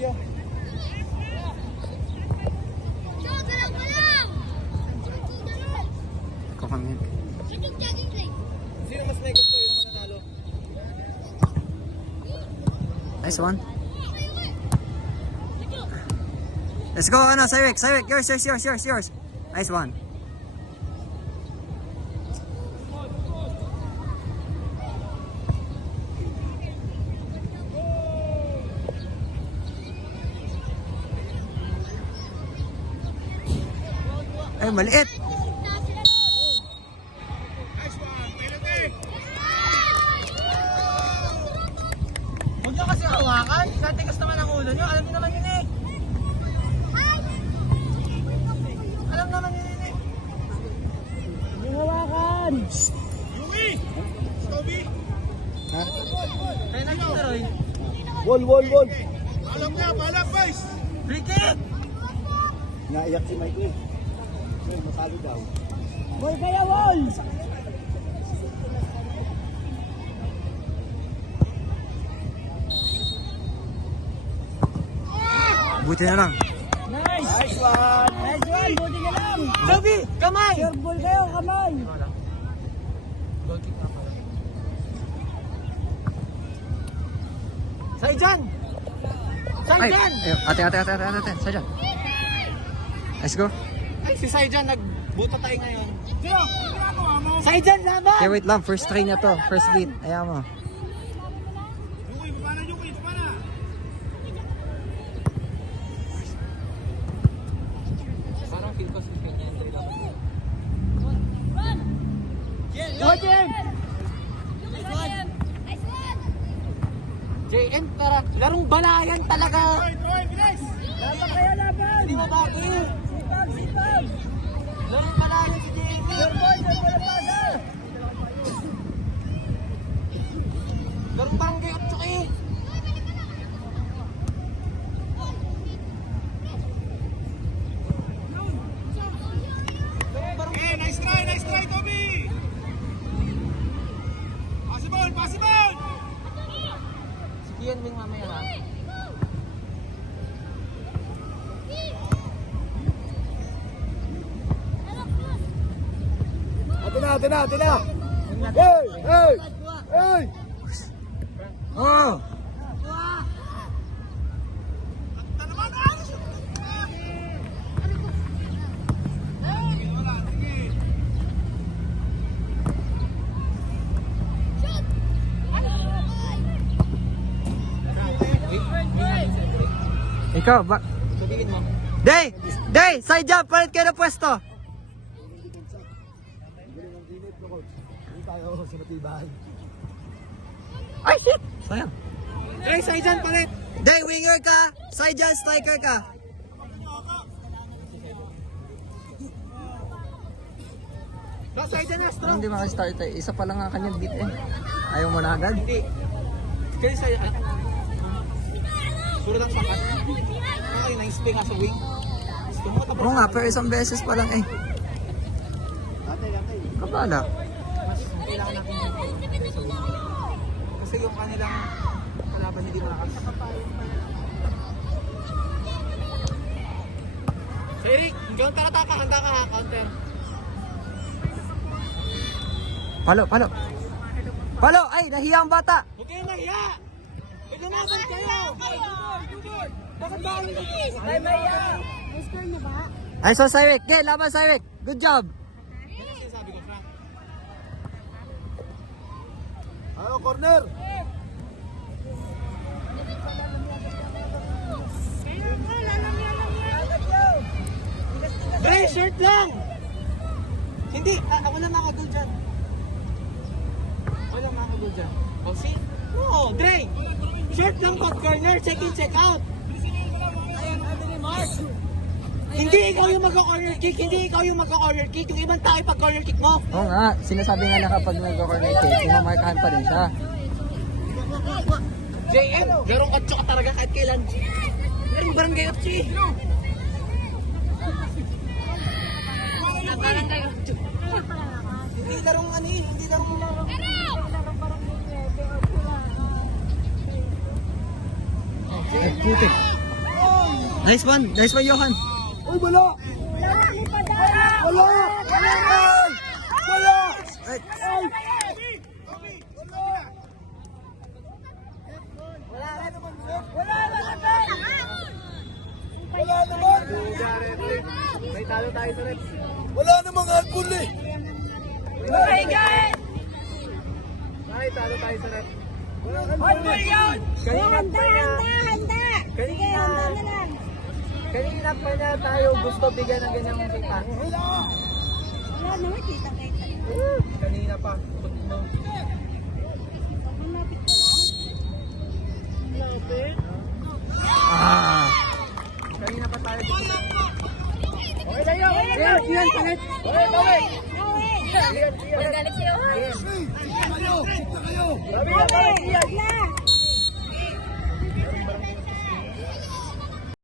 India. Kami. Sino mas may gusto yun ang mananalo? Nice one. Let's go, ano, Cyrix, yours. Nice one. Ay, maliit. Huwag nyo kasi hawakan. Natigas naman ang ulo nyo. Alam nyo naman yun eh. Alam naman yun eh. Huwag hawakan. Yumi! Stoby! Ha? Kaya nakita Roy. Wall. Alam na, balak boys! Free kick! Naiyak si Mike eh. Masalo daw. Wall kaya wall! Buti na lang. Nice one! Buti ka lang! Sabi! Kamay! Sure ball kayo, kamay! Saijan! Ay, Saijan! ate. Sadya. Let's go. Ay, si Saijan nagbuta tayo ngayon. Saijan, laban! Okay, wait lang. First try niya to. First beat. Ayaw mo. Parang feel ko si Kenya. Go, Jem! JM, tara. Larong balayan talaga. Laban kayo, laban! Hindi mo bakit? Sipag! Larong balayan si JM. Larong barangay at tsaka eh. Hey, nice try, Toby! Possible! Si Kian Ming mamaya ha. Ate na! Hey! Oh! Ikaw, ba? Sabihin mo. Day! Side jump! Palit kayo ng pwesto! Hindi tayo sa matibay. Ay, shit! Sayang. Hey, Saijan palit! Day, winger ka! Side jump, striker ka! Ba, Saijan na, strong! Hindi makastart eh. Isa pa lang ang kanyang beat eh. Ayaw mo na agad? Hindi. Kaya sa'yo, ay. Suro lang pakat. Okay, na-spin nga sa wing. Gusto mo tapos. Oo nga, pero isang beses pa lang eh. Kabala. Mas kailangan natin yung kasi yung kanilang kalaban hindi malakas. So Eric, counter-attack ka, handa ka ha, counter. Palo! Ay, nahiya ang bata! Huwag kayo nahiya! May lumaban kayo! Bakit ba ang ay mahiya? Score na ba? Ay, so Cyrix. Okay, laban Cyrix. Good job! Ano sinasabi ko, Frank? Ano, corner? Dre, shirt lang! Hindi, ako lang makagol dyan. Ako lang makagol dyan. Oh, see? No, Dre! Shirt lang pag corner, check in, check out! Hindi ikaw yung magka-corner kick, hindi ikaw yung magka-corner kick. Yung ibang tao pag corner kick mo. Oo nga, sinasabi nga na kapag nag-corner kick, pumamarkahan pa rin siya. JM, larong katso ka talaga kahit kailan. Larong barangay FC. Barangay FC. Hindi larong ano eh, hindi larong larong. Ay, putik. Nice one, Johan. Uy, wala! Wala! Wala! Right. Wala naman! May talo tayo sa red. Wala namang handball eh! May talo tayo sa red. Kanina pa niya tayo gusto bigyan ng ganyang kita. Wala naman, kita-kita. Kanina pa. No. Ah. Kanina pa tayo gusto. Okay tayo. Yan, palit. Okay, balik. Magagalit si Johan. Sita kayo! Sita kayo! Sabi na balik yan. Wala.